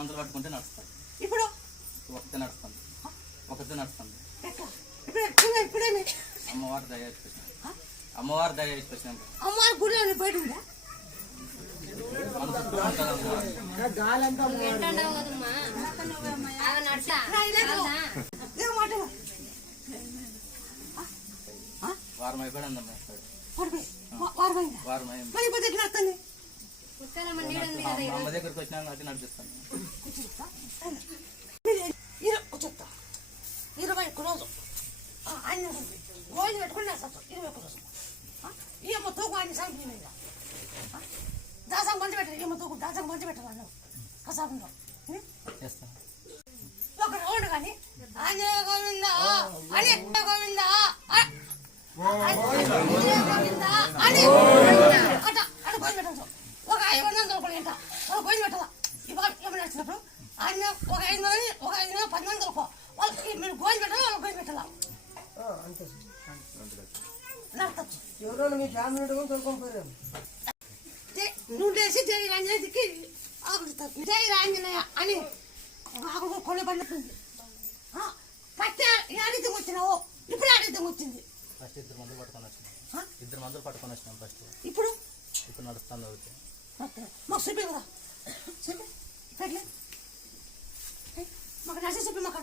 మందులు పట్టుకుంటే నడుస్తుంది ఇప్పుడు? ఒకటే నడుస్తుంది. ఒకటే నడుస్తుంది. అమ్మవారు దయ అమ్మవారు దయ అమ్మవారి గుడిలో బయట ఉందా? వారం అయిపోయాడు అందమ్మా వారం వారం అయిపోతే అమ్మ దగ్గరికి వచ్చినా నడిపిస్తాను आम्ही सांगितली नाही का जा सांग म्हणजे भेटलं मग तो जा सांग म्हणजे भेटलं मला कसं आपण पकड ओंड का आणि गोविंद आणि गोविंद गोविंद आणि కట్ట అక్కడ పోయి పెట్టచ్చు ఒక ఐదు మంది వందల రూపాయలు ఇంట వాళ్ళు పోయి పెట్టాలా ఇవాళ ఏమైనా వచ్చినప్పుడు ఆయన ఒక ఐదు మంది ఒక ఐదు మంది పది మంది దొరకవు వాళ్ళకి మీరు గోయిన్ పెట్టాలి వాళ్ళకి గోయిన్ పెట్టాలా ఎవరో మీ ఫ్యామిలీ తోలుకొని పోయారు నువ్వు లేచి జై రాంజనేయకి ఆగుతావు జై రాంజనేయ అని ఆకు కొలు పండుతుంది ఫస్ట్ ఏడితం వచ్చినావు. ఇప్పుడు ఏడితం వచ్చింది. ఫస్ట్ ఇద్దరు మందులు పట్టుకొని వచ్చినాం. ఇద్దరు మందులు పట్టుకొని వచ్చినాం ఫస్ట్. ఇప్పుడు? ఇప్పుడు నడుస్తాను అవుతుంది మాకు చెప్పి కదా. చెప్పి. మాకు నడిచి చెప్పి మాకు.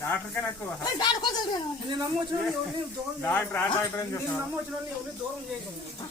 డాక్టర్కే నాకు నేను నమ్మొచ్చిన దూరం డాక్టర్ దూరం చేయకుండా